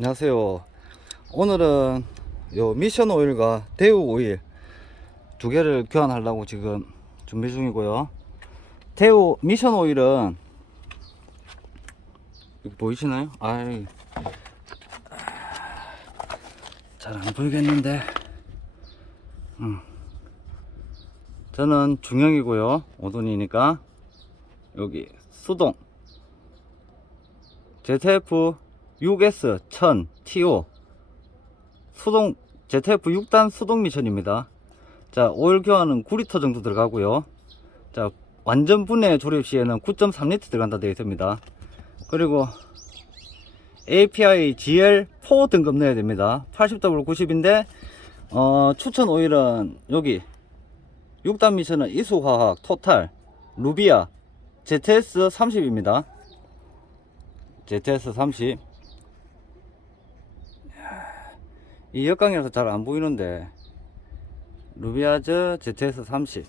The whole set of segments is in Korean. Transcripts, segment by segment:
안녕하세요. 오늘은 요 미션 오일과 대우 오일 두 개를 교환하려고 지금 준비 중이고요. 대우 미션 오일은 여기 보이시나요? 아이, 잘 안 보이겠는데. 저는 중형이고요. 5돈이니까 여기 수동 ZF 6S 1000 TO 수동 ZF 6단 수동 미션입니다. 자, 오일 교환은 9리터 정도 들어가고요. 자, 완전 분해 조립 시에는 9.3리터 들어간다 되어 있습니다. 그리고 API GL4 등급 넣어야 됩니다. 80W90인데 추천 오일은 여기 6단 미션은 이수화학 토탈 루비아 ZS30입니다. ZS30. 이 역광이라서 잘 안 보이는데 루비아즈 ZS30.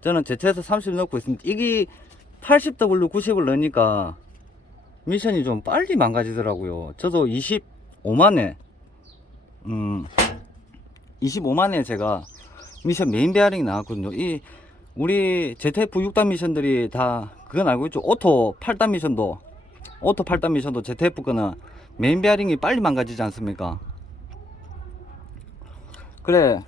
저는 ZS30 넣고 있습니다. 이게 80W90을 넣으니까 미션이 좀 빨리 망가지더라고요. 저도 25만에 25만에 제가 미션 메인 베어링이 나왔거든요. 이 우리 ZF 6단 미션들이 다 그건 알고 있죠. 오토 8단 미션도 ZF 거는 메인 베어링이 빨리 망가지지 않습니까? 그래,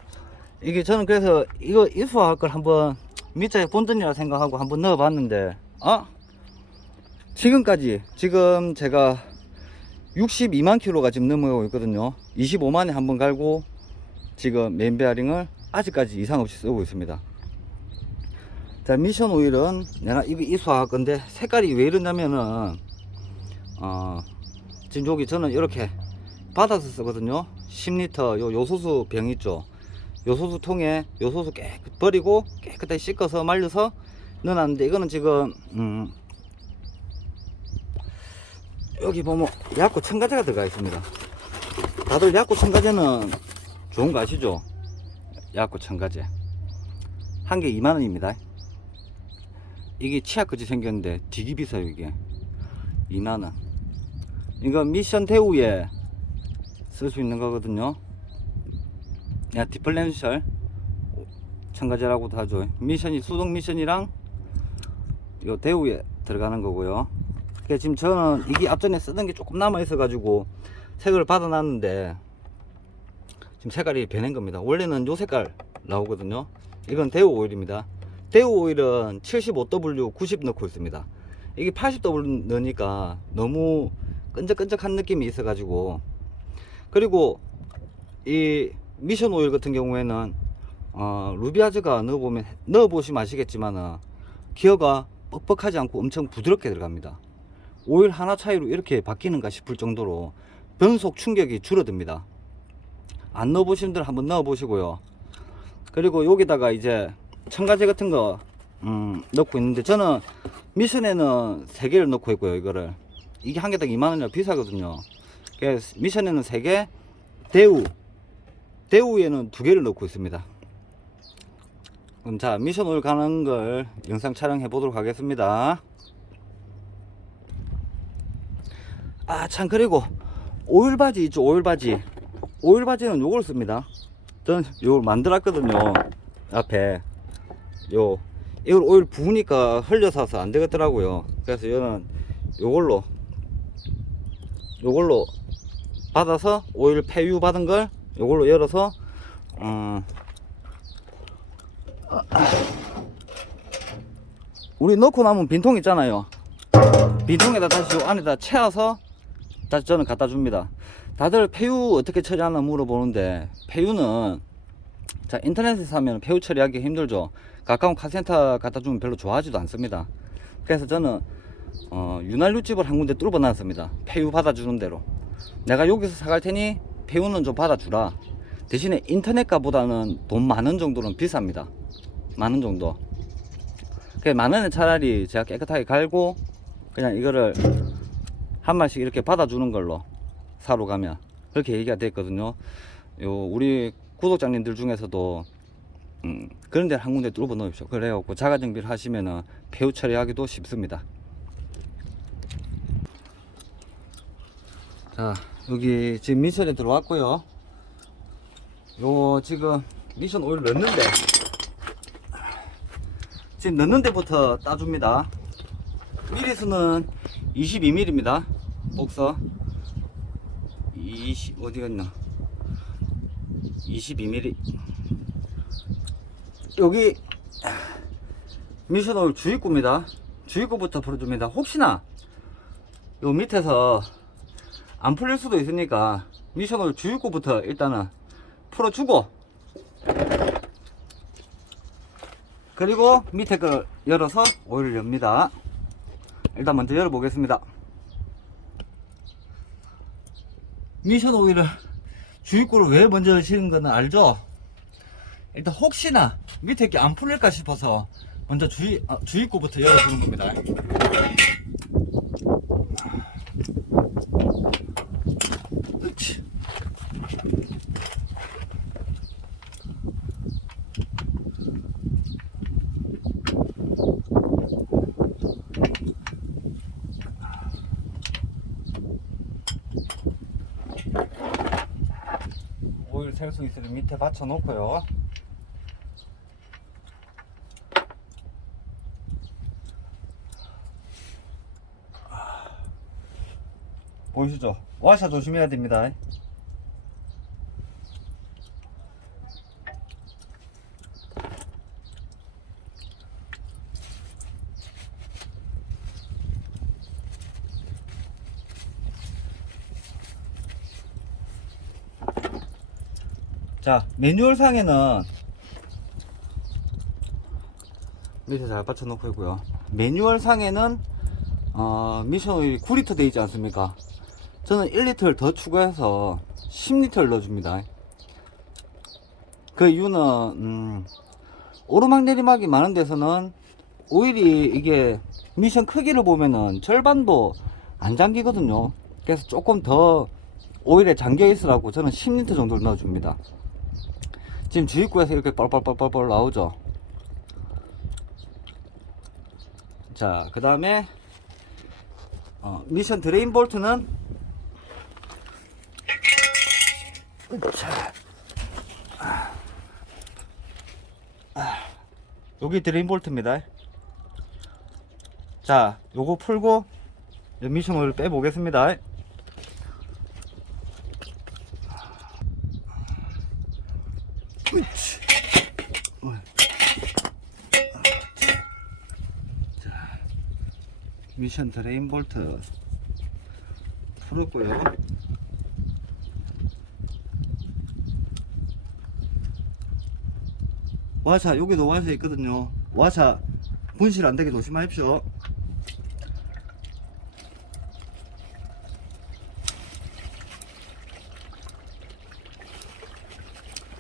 이게 저는 그래서 이거 이수할 걸 한번 밑에 본전이라 생각하고 한번 넣어 봤는데 지금 제가 62만 킬로가 지금 넘어가고 있거든요. 25만에 한번 갈고 지금 메인 베어링을 아직까지 이상 없이 쓰고 있습니다. 자, 미션 오일은 내가 이거 이수할 건데 색깔이 왜 이러냐면은 지금 여기 저는 이렇게 받아서 쓰거든요. 10리터 요소수 병 있죠. 요소수 통에 요소수 버리고 깨끗하게 씻어서 말려서 넣어놨는데, 이거는 지금 여기 보면 약고 첨가제가 들어가 있습니다. 다들 약고 첨가제는 좋은 거 아시죠? 약고 첨가제 한 개 2만원입니다 이게 치약같이 생겼는데 되게 비싸요. 이게 2만원. 이거 미션 대우에 쓸 수 있는 거거든요. 야, 디플렌셜 첨가제라고도 하죠. 미션이 수동 미션이랑 요 대우에 들어가는 거고요. 그러니까 지금 저는 이게 앞전에 쓰던 게 조금 남아 있어 가지고 색을 받아 놨는데 지금 색깔이 변한 겁니다. 원래는 요 색깔 나오거든요. 이건 대우 오일입니다. 대우 오일은 75W 90 넣고 있습니다. 이게 80W 넣으니까 너무 끈적끈적한 느낌이 있어 가지고. 그리고 이 미션 오일 같은 경우에는 루비아즈가 넣어보시면 아시겠지만 기어가 뻑뻑하지 않고 엄청 부드럽게 들어갑니다. 오일 하나 차이로 이렇게 바뀌는가 싶을 정도로 변속 충격이 줄어듭니다. 안 넣어보신 분들 한번 넣어보시고요. 그리고 여기다가 이제 첨가제 같은 거 넣고 있는데, 저는 미션에는 3개를 넣고 있고요. 이게 한 개당 2만원이라 비싸거든요. 그래서 미션에는 3개, 대우에는 2개를 넣고 있습니다. 그럼 자, 미션 오일 가는 걸 영상 촬영해 보도록 하겠습니다. 참, 그리고 오일 바지 있죠. 오일 바지는 요걸 씁니다. 저는 요걸 만들었거든요. 앞에 이걸 오일 부으니까 흘려서 안 되겠더라고요. 그래서 저는 요걸로 받아서 오일 폐유 받은 걸 요걸로 열어서 우리 넣고 남은 빈통 있잖아요. 빈통에다 다시 요 안에다 채워서 다시 저는 갖다 줍니다. 다들 폐유 어떻게 처리하나 물어보는데, 폐유는 자, 인터넷에서 사면 폐유 처리하기 힘들죠. 가까운 카센터 갖다 주면 별로 좋아하지도 않습니다. 그래서 저는 윤활유집을 한 군데 뚫어 놨습니다. 폐유 받아주는 대로. 내가 여기서 사갈 테니 폐유는 좀 받아주라. 대신에 인터넷가보다는 돈 만원 정도는 비쌉니다. 만원 정도. 그냥 만원에 차라리 제가 깨끗하게 갈고 그냥 이거를 한 마씩 이렇게 받아주는 걸로 사러 가면 그렇게 얘기가 됐거든요. 우리 구독자님들 중에서도 그런 데를 한 군데 뚫어 놓으십시오. 그래갖고 자가 정비를 하시면은 폐유 처리하기도 쉽습니다. 자, 여기 지금 미션에 들어왔고요. 요 지금 미션 오일 넣는데, 지금 넣는 데부터 따줍니다. 미리수는 22mm입니다. 복서 어디 갔나, 22mm. 여기 미션 오일 주입구입니다. 주입구부터 풀어줍니다. 혹시나 요 밑에서 안 풀릴 수도 있으니까 미션 오일 주입구부터 일단은 풀어주고, 그리고 밑에 걸 열어서 오일을 엽니다. 일단 먼저 열어보겠습니다. 미션 오일을 주입구를 왜 먼저 여시는 거는 알죠? 일단 혹시나 밑에 게 안 풀릴까 싶어서 먼저 주입구부터 열어주는 겁니다. 오일 셀 수 있으면 밑에 받쳐 놓고요. 보이시죠? 와샤 조심해야 됩니다. 자, 매뉴얼 상에는 밑에 잘 받쳐 놓고 있고요. 매뉴얼 상에는 미션 오일이 9리터 되어 있지 않습니까? 저는 1리터를 더 추가해서 10리터를 넣어줍니다. 그 이유는 오르막 내리막이 많은 데서는 오일이 이게 미션 크기를 보면은 절반도 안 잠기거든요. 그래서 조금 더 오일에 잠겨 있으라고 저는 10리터 정도를 넣어줍니다. 지금 주입구에서 이렇게 뻘뻘뻘뻘 나오죠. 자, 그 다음에 미션 드레인 볼트는 여기 드레인 볼트입니다. 자, 요거 풀고 미션 오일을 빼 보겠습니다. 자, 미션 드레인 볼트 풀었고요. 와샤, 여기도 와샤 있거든요. 와샤 분실 안되게 조심하십시오.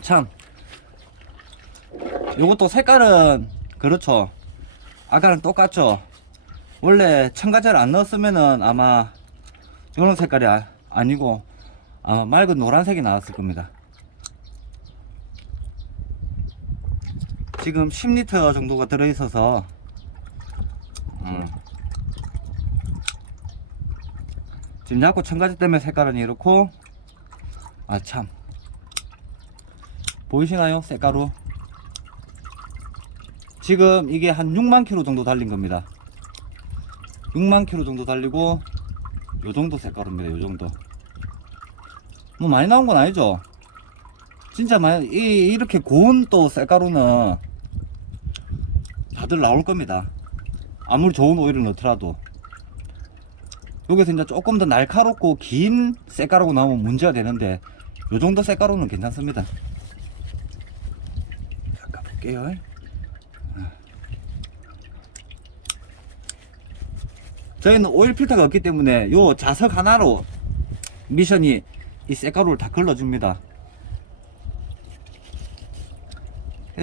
참, 요것도 색깔은 그렇죠. 아까랑 똑같죠. 원래 첨가제를 안 넣었으면은 아마 요런 색깔이 아니고 아마 맑은 노란색이 나왔을 겁니다. 지금 10리터 정도가 들어있어서 지금 약고 첨가제 때문에 색깔은 이렇고, 아 참, 보이시나요? 색가루. 지금 이게 한 6만 킬로 정도 달린 겁니다. 6만 킬로 정도 달리고 요 정도 색가루입니다. 요 정도. 뭐 많이 나온 건 아니죠. 진짜 많이 이렇게 고운 또 색가루는 다들 나올 겁니다. 아무리 좋은 오일을 넣더라도. 여기서 이제 조금 더 날카롭고 긴 색가루가 나오면 문제가 되는데 요 정도 색가루는 괜찮습니다. 잠깐 볼게요. 저희는 오일 필터가 없기 때문에 요 자석 하나로 미션이 이 색가루를 다 걸러줍니다.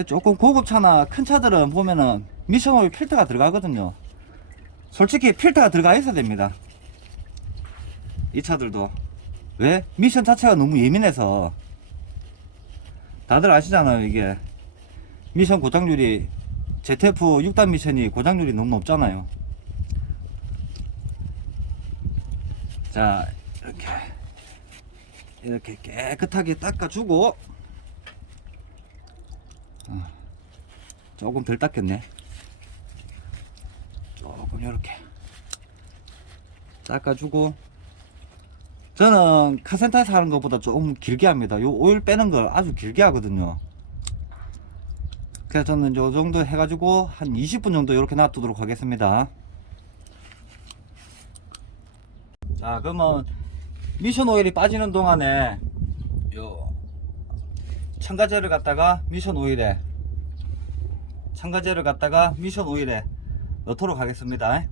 조금 고급차나 큰 차들은 보면은 미션 오일 필터가 들어가거든요. 솔직히 필터가 들어가 있어야 됩니다. 이 차들도. 왜? 미션 자체가 너무 예민해서. 다들 아시잖아요. 이게 미션 고장률이 ZF 6단 미션이 고장률이 너무 높잖아요. 자, 이렇게 이렇게 깨끗하게 닦아주고, 조금 덜 닦였네. 조금 이렇게 닦아주고, 저는 카센터에서 하는 것보다 조금 길게 합니다. 요 오일 빼는 걸 아주 길게 하거든요. 그래서 저는 요 정도 해가지고 한 20분 정도 이렇게 놔두도록 하겠습니다. 자, 그러면 미션 오일이 빠지는 동안에 요 첨가제를 갖다가 미션 오일에 넣도록 하겠습니다.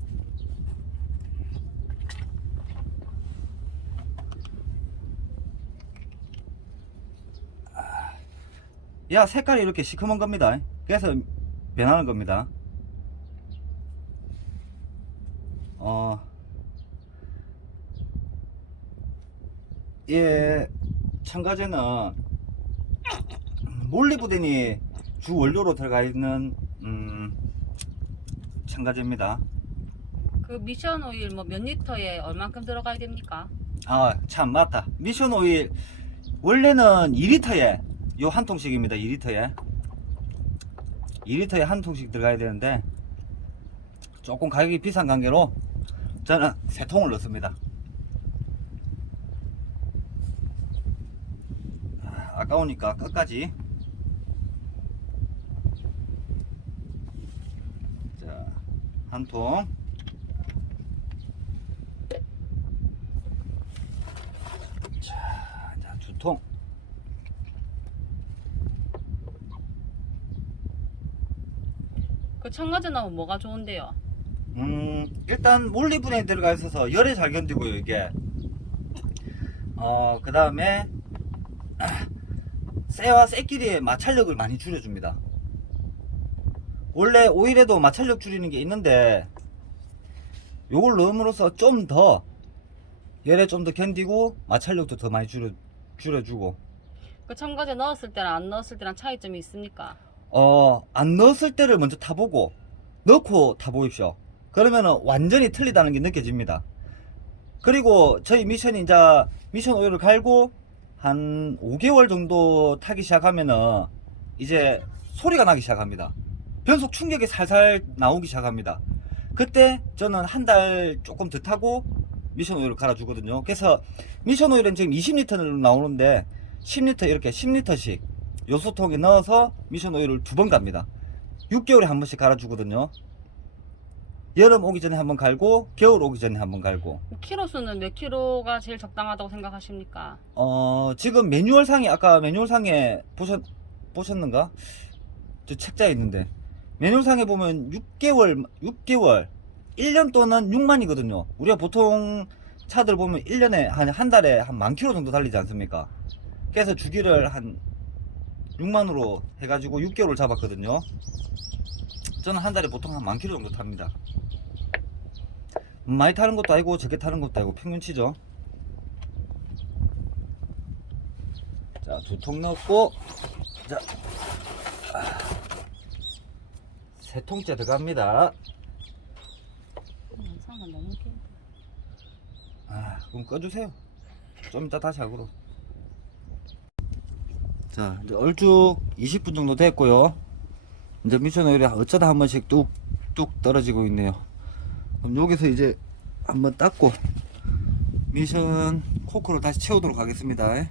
야, 색깔이 이렇게 시커먼 겁니다. 그래서 변하는 겁니다. 예, 첨가제는 몰리브덴이 주 원료로 들어가 있는 첨가제입니다. 그 미션 오일 뭐 몇 리터에 얼만큼 들어가야 됩니까? 아, 참 맞다. 미션 오일 원래는 2리터에 요 한 통씩입니다. 2리터에 한 통씩 들어가야 되는데 조금 가격이 비싼 관계로 저는 3통을 넣습니다. 아까우니까 끝까지. 자, 한 통. 자, 2통. 그 첨가제 넣으면 뭐가 좋은데요? 일단 몰리브덴이 들어가 있어서 열에 잘 견디고요, 이게. 그 다음에 쇠와 쇠끼리의 마찰력을 많이 줄여줍니다. 원래 오일에도 마찰력 줄이는 게 있는데 요걸 넣음으로써 좀 더 열에 좀 더 견디고 마찰력도 더 많이 줄여주고. 그 첨가제 넣었을 때랑 안 넣었을 때랑 차이점이 있습니까? 안 넣었을 때를 먼저 타보고 넣고 타보십시오. 그러면은 완전히 틀리다는 게 느껴집니다. 그리고 저희 미션이 이제 미션 오일을 갈고 한 5개월 정도 타기 시작하면은 이제 소리가 나기 시작합니다. 변속 충격이 살살 나오기 시작합니다. 그때 저는 한 달 조금 더 타고 미션 오일을 갈아주거든요. 그래서 미션 오일은 지금 20리터로 나오는데 10리터 이렇게 10리터씩 요소통에 넣어서 미션 오일을 2번 갑니다. 6개월에 한 번씩 갈아주거든요. 여름 오기 전에 한번 갈고 겨울 오기 전에 한번 갈고. 키로수는 몇 킬로가 제일 적당하다고 생각하십니까? 지금 매뉴얼상에 아까 매뉴얼상에 보셨는가? 저 책자에 있는데 매뉴얼상에 보면 6개월 1년 또는 6만이거든요. 우리가 보통 차들 보면 1년에 한 달에 한 10,000km 정도 달리지 않습니까? 그래서 주기를 한 6만으로 해가지고 6개월을 잡았거든요. 저는 한 달에 보통 한 10,000km 정도 탑니다. 많이 타는 것도 아니고 적게 타는 것도 아니고 평균치죠. 자, 2통 넣고, 자, 3통째 들어갑니다. 영상은 너무 길다. 그럼 꺼주세요. 좀 이따 다시 하고로. 자, 이제 얼쭉 20분 정도 됐고요. 이제 미션 오일이 어쩌다 한 번씩 뚝뚝 떨어지고 있네요. 그럼 여기서 이제 한번 닦고 미션 코크를 다시 채우도록 하겠습니다.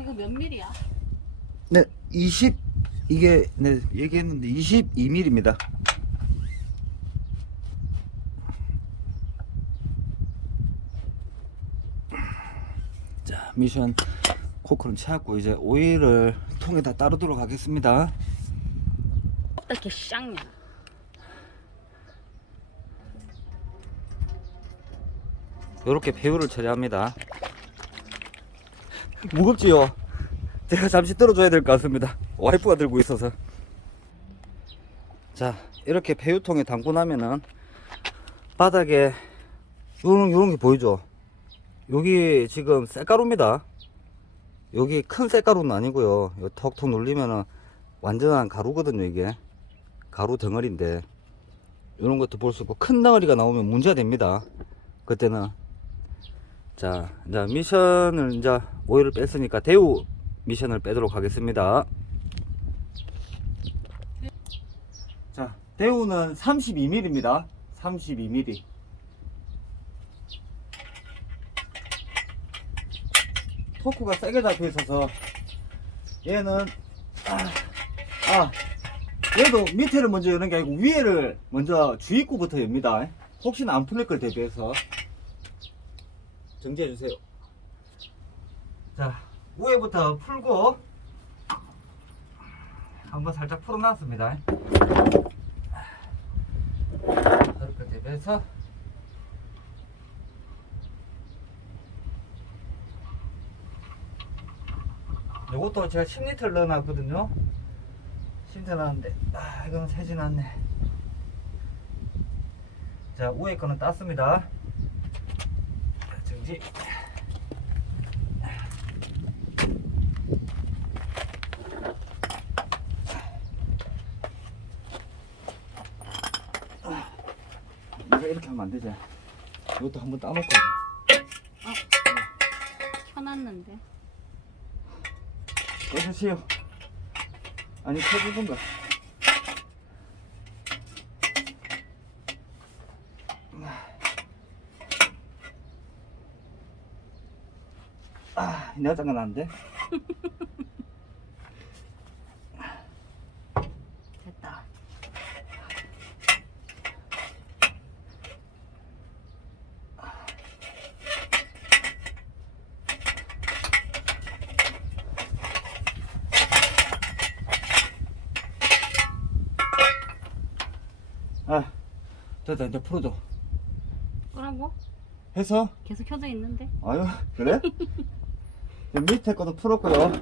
이거 몇 밀이야? 네, 이게 네 얘기했는데 22mm입니다. 자, 미션 코크는 채웠고 이제 오일을 통에다 따르도록 하겠습니다. 어떻게 쌍냐? 요렇게 배율을 처리합니다. 무겁지요? 제가 잠시 떨어줘야 될 것 같습니다. 와이프가 들고 있어서. 자, 이렇게 배유통에 담고 나면은 바닥에 요런 게 보이죠? 여기 지금 쌀가루입니다. 여기 큰 쌀가루는 아니고요. 요 톡톡 눌리면은 완전한 가루거든요. 이게 가루 덩어리인데 요런 것도 볼 수 있고, 큰 덩어리가 나오면 문제가 됩니다. 그때는. 자, 이제 미션을 이제 오일을 뺐으니까 대우 미션을 빼도록 하겠습니다. 자, 대우는 32mm입니다. 32mm. 토크가 세게 잡혀 있어서 얘는 얘도 밑에를 먼저 여는 게 아니고 위에를 먼저 주입구부터 엽니다. 혹시나 안 풀릴 걸 대비해서 정지해 주세요. 자, 위에부터 풀고 한번 살짝 풀어놨습니다. 그렇게 대비해서 요것도 제가 10리터를 넣어놨거든요. 10리터 넣었는데 이거는 새진 않네. 자, 위에 거는 땄습니다. 자, 정지. 이거 이렇게 하면 안 되지. 이것도 한번 따놓고. 켜놨는데. 꺼주시오. 아니, 켜주던가. 내가 잠깐만는데. 됐다. 됐다. 이제 풀어줘. 끄라고? 해서? 계속 켜져 있는데. 아유, 그래? 밑에 것도 풀었고요.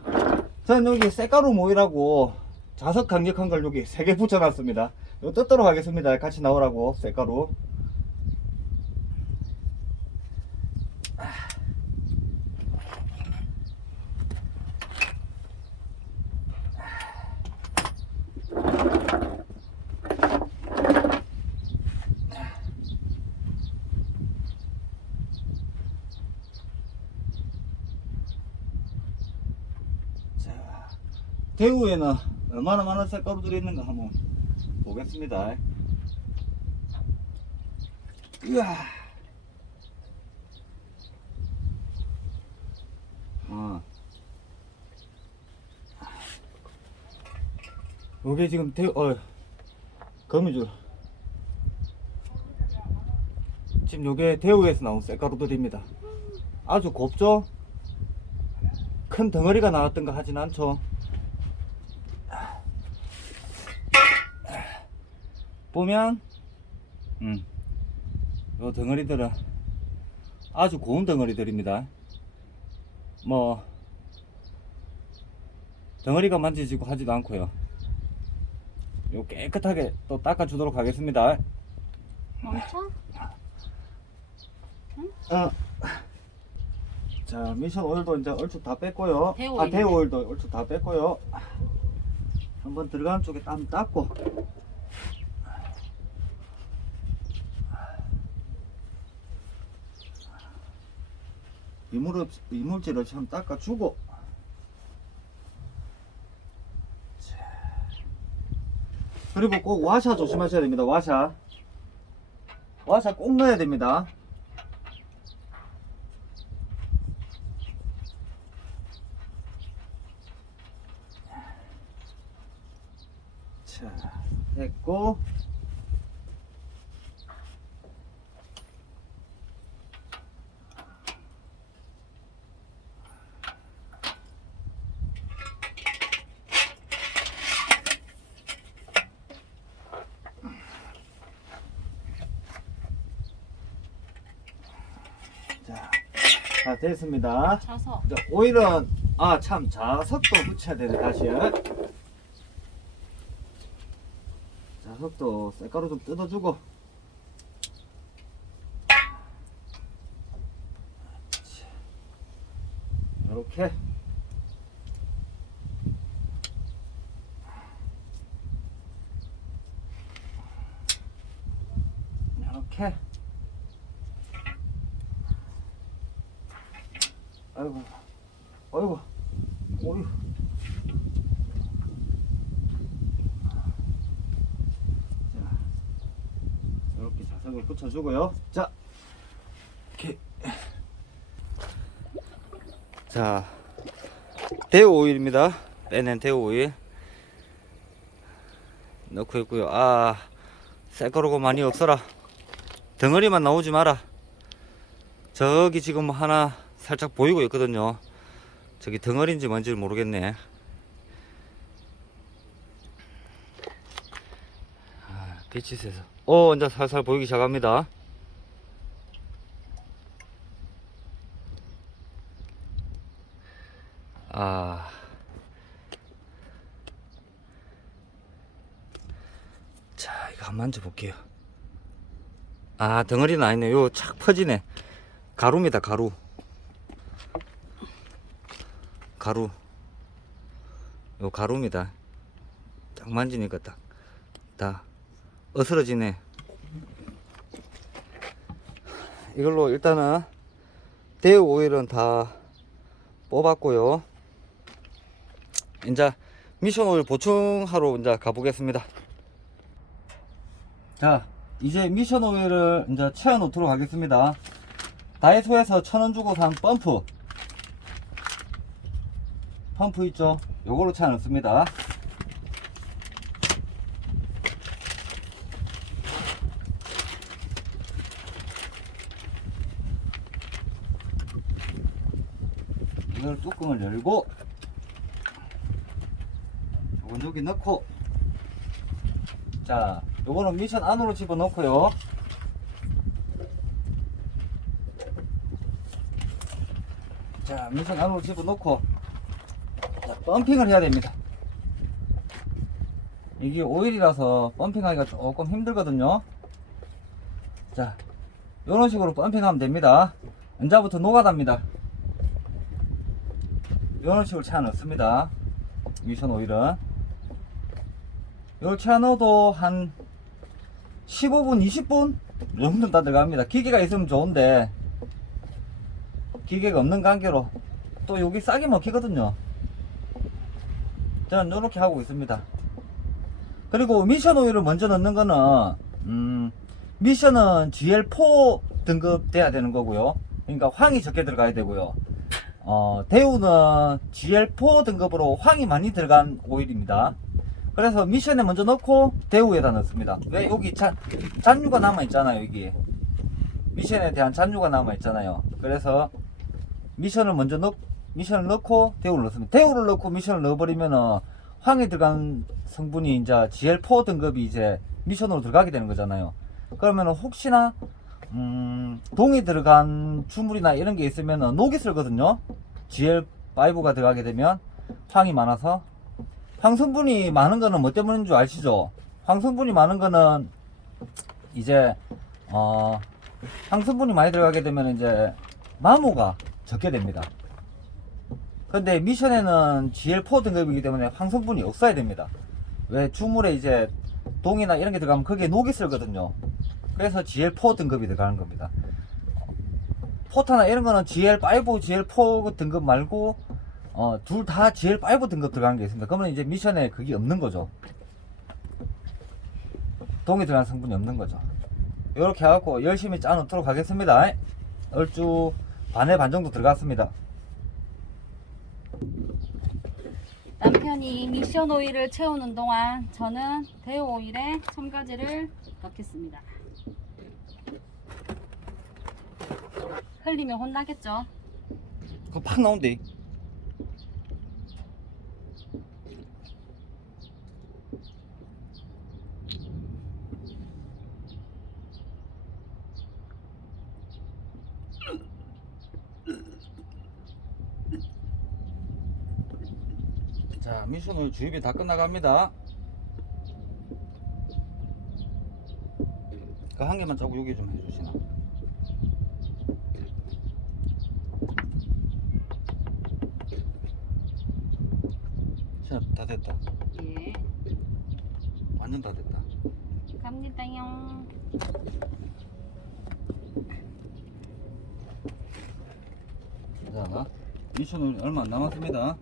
저는 여기 쌀가루 모이라고 자석 강력한 걸 여기 3개 붙여놨습니다. 이거 뜯도록 하겠습니다. 같이 나오라고, 쌀가루. 대우에는 얼마나 많은 쌀가루들이 있는가 한번 보겠습니다. 이야. 요게 지금 거미줄. 지금 요게 대우에서 나온 쌀가루들입니다. 아주 곱죠? 큰 덩어리가 나왔던가 하진 않죠. 보면 요 덩어리들은 아주 고운 덩어리들입니다. 뭐 덩어리가 만지지고 하지도 않고요. 요 깨끗하게 또 닦아 주도록 하겠습니다. 멈춰? 자, 미션 오일도 이제 얼추 다 뺐고요. 대우 대우 오일도 얼추 다 뺐고요. 한번 들어가는 쪽에 땀 닦고 이물질 없이 한번 닦아주고, 그리고 꼭 와샤 조심하셔야 됩니다. 와샤 꼭 넣어야 됩니다. 자, 됐고, 자, 됐습니다. 자석. 자, 오일은 참 자석도 붙여야 되네. 다시요. 자석도 쌀가루 좀 뜯어주고, 이렇게 이렇게. 아이고 아이고 오유. 자 이렇게 자석을 붙여주고요. 자 이렇게. 자 대우 오일입니다. 빼낸 대우 오일 넣고 있고요. 아 새거르고 많이 없어라. 덩어리만 나오지 마라. 저기 지금 하나 살짝 보이고 있거든요. 저기 덩어리인지 뭔지를 모르겠네. 아, 빛이 세서 이제 살살 보이기 시작합니다. 아 자 이거 한번 만져볼게요. 아 덩어리는 아니네. 요 착 퍼지네. 가루입니다. 가루 요 가루입니다. 딱 만지니까 다 어스러지네. 이걸로 일단은 대우 오일은 다 뽑았고요. 이제 미션 오일 보충하러 이제 가보겠습니다. 자 이제 미션 오일을 이제 채워 놓도록 하겠습니다. 다이소에서 1,000원 주고 산 펌프 있죠? 요거로 채워 넣습니다. 이걸 뚜껑을 열고 요건 여기 넣고, 자 요거는 미션 안으로 집어넣고요. 자 미션 안으로 집어넣고 자, 펌핑을 해야 됩니다. 이게 오일이라서 펌핑하기가 조금 힘들거든요. 자 요런 식으로 펌핑하면 됩니다. 이제부터 노가다입니다. 요런 식으로 채워 넣습니다. 미션 오일은 요걸 채워 넣어도 한 15분 20분 정도는 다 들어갑니다. 기계가 있으면 좋은데 기계가 없는 관계로 또 여기 싸게 먹히거든요. 저는 이렇게 하고 있습니다. 그리고 미션 오일을 먼저 넣는 거는 미션은 GL4 등급 돼야 되는 거고요. 그러니까 황이 적게 들어가야 되고요. 대우는 GL4 등급으로 황이 많이 들어간 오일입니다. 그래서 미션에 먼저 넣고 대우에다 넣습니다. 왜? 여기 잔유가 남아 있잖아요. 여기 미션에 대한 잔유가 남아 있잖아요. 그래서 미션을 먼저 미션을 넣고 대우를 넣습니다. 대우를 넣고 미션을 넣어버리면은 황에 들어간 성분이 이제 GL4 등급이 이제 미션으로 들어가게 되는 거잖아요. 그러면은 혹시나 동이 들어간 주물이나 이런 게 있으면은 녹이 슬거든요. GL5가 들어가게 되면 황이 많아서. 황성분이 많은 거는 뭐 때문인 줄 아시죠? 황성분이 많은 거는 이제 황성분이 많이 들어가게 되면 이제 마모가 적게 됩니다. 근데 미션에는 GL4 등급이기 때문에 황성분이 없어야 됩니다. 왜? 주물에 이제 동이나 이런 게 들어가면 거기에 녹이 슬거든요. 그래서 GL4 등급이 들어가는 겁니다. 포타나 이런 거는 GL5, GL4 등급 말고 둘 다 GL5 등급 들어가는 게 있습니다. 그러면 이제 미션에 그게 없는 거죠. 동이 들어가는 성분이 없는 거죠. 이렇게 해갖고 열심히 짜 놓도록 하겠습니다. 얼추 반에 반 정도 들어갔습니다. 남편이 미션 오일을 채우는 동안 저는 대우 오일에 첨가제를 넣겠습니다. 흘리면 혼나겠죠? 그거 팍 나온대. 자 미션 오일 주입이 다 끝나갑니다. 그 한 개만 자꾸 여기 좀 해주시나. 진짜 다 됐다. 예. 완전 다 됐다. 갑니다요. 자, 미션은 얼마 안 남았습니다.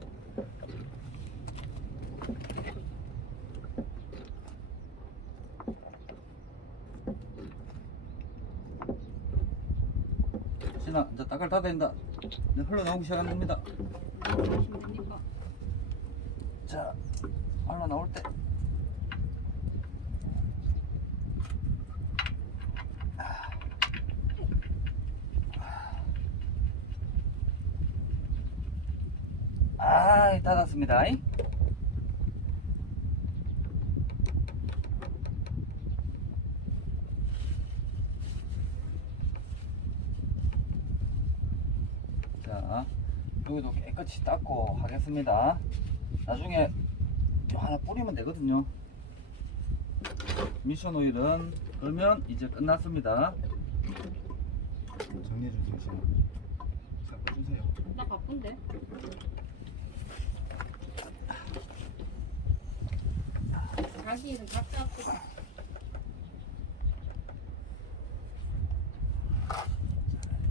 신아, 이제 따갈 다 된다. 이제 흘러나오기 시작하는 겁니다. 힘듭니까? 자, 흘러나올 때. 아, 닫았습니다. 자, 여기도 깨끗이 닦고 하겠습니다. 나중에 하나 뿌리면 되거든요. 미션 오일은 그러면 이제 끝났습니다. 정리해 주세요. 자, 주세요. 나 바쁜데. 자기 일은 각자 아프다.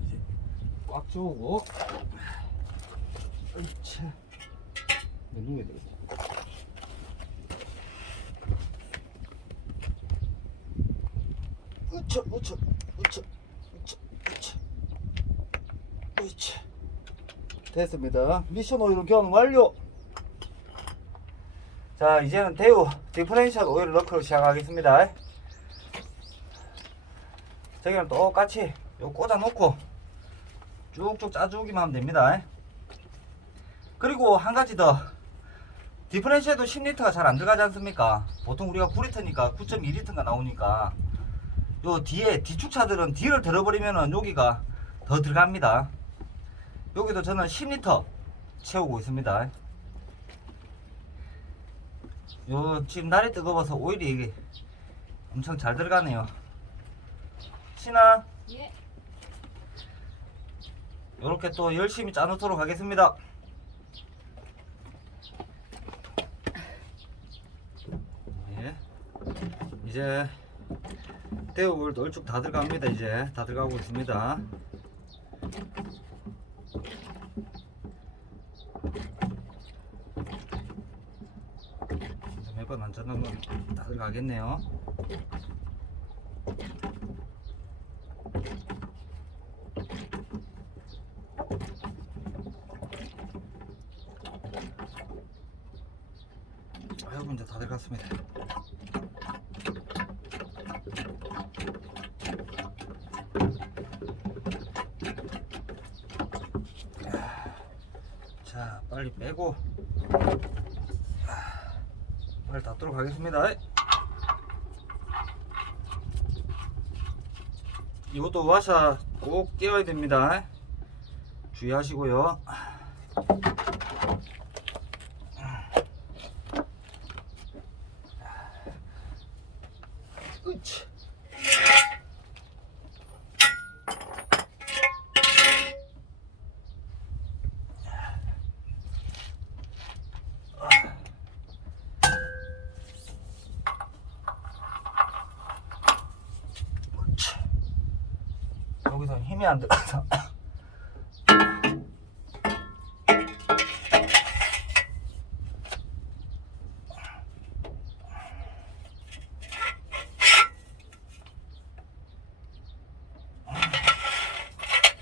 이제 꽉 조우고. 으차. 누구야 되겠지? 으차. 됐습니다. 미션 오일은 교환 완료. 자, 이제는 대우 디퍼렌셜 오일을 넣고 시작하겠습니다. 저기는 똑같이 요 꽂아 놓고 쭉쭉 짜주기만 하면 됩니다. 그리고 한 가지 더, 디퍼렌셜도 10리터가 잘 안 들어가지 않습니까? 보통 우리가 9리터니까 9.2리터가 나오니까 요 뒤에 뒤축차들은 뒤를 들어버리면은 여기가 더 들어갑니다. 여기도 저는 10리터 채우고 있습니다. 요 지금 날이 뜨거워서 오일이 엄청 잘 들어가네요. 신아, 예. 요렇게 또 열심히 짜놓도록 하겠습니다. 예. 이제 대우물도 얼쭉 다 들어갑니다. 이제 다 들어가고 있습니다. 몇 번 만져놓으면 다 들어가겠네요. 아이고, 이제 다 들어갔습니다. 자, 빨리 빼고 빨리 닫도록 하겠습니다. 이것도 와샤 꼭 끼워야 됩니다. 주의하시고요. 으치. 여기서 힘이 안 들어가서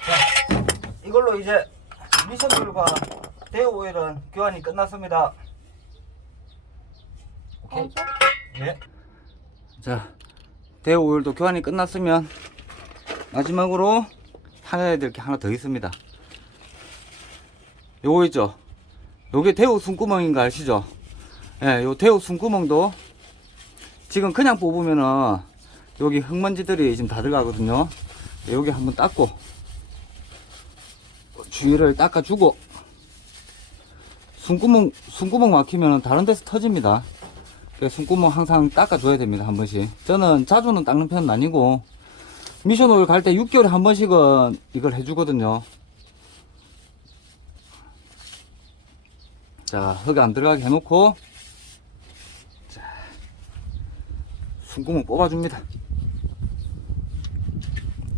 자, 이걸로 이제 미션 오일과 대우 오일은 교환이 끝났습니다. 오케이. 예. 자, 대우 오일도 교환이 끝났으면 마지막으로 해야 될 게 하나 더 있습니다. 요거 있죠? 요게 대우 숨구멍인 거 아시죠? 예, 요 대우 숨구멍도 지금 그냥 뽑으면은 여기 흙먼지들이 지금 다 들어가거든요. 여기 한번 닦고 주위를 닦아주고, 숨구멍 막히면 다른 데서 터집니다. 그래서 숨구멍 항상 닦아줘야 됩니다. 한 번씩. 저는 자주는 닦는 편은 아니고 미션 오일 갈 때 6개월에 한 번씩은 이걸 해주거든요. 자, 흙 안 들어가게 해놓고, 자, 숨구멍 뽑아줍니다.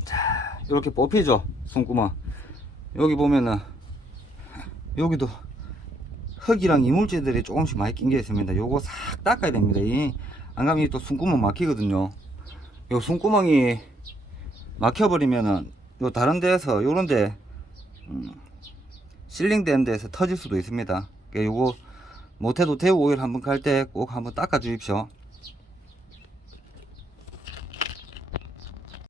자, 이렇게 뽑히죠? 숨구멍. 여기 보면은, 여기도 흙이랑 이물질들이 조금씩 많이 낀 게 있습니다. 요거 싹 닦아야 됩니다. 안 그러면 또 숨구멍 막히거든요. 요 숨구멍이 막혀버리면은, 요 다른 데에서, 요런데, 실링된 데에서 터질 수도 있습니다. 요거 못해도 대우 오일 한번 갈 때 꼭 한번 닦아 주십시오.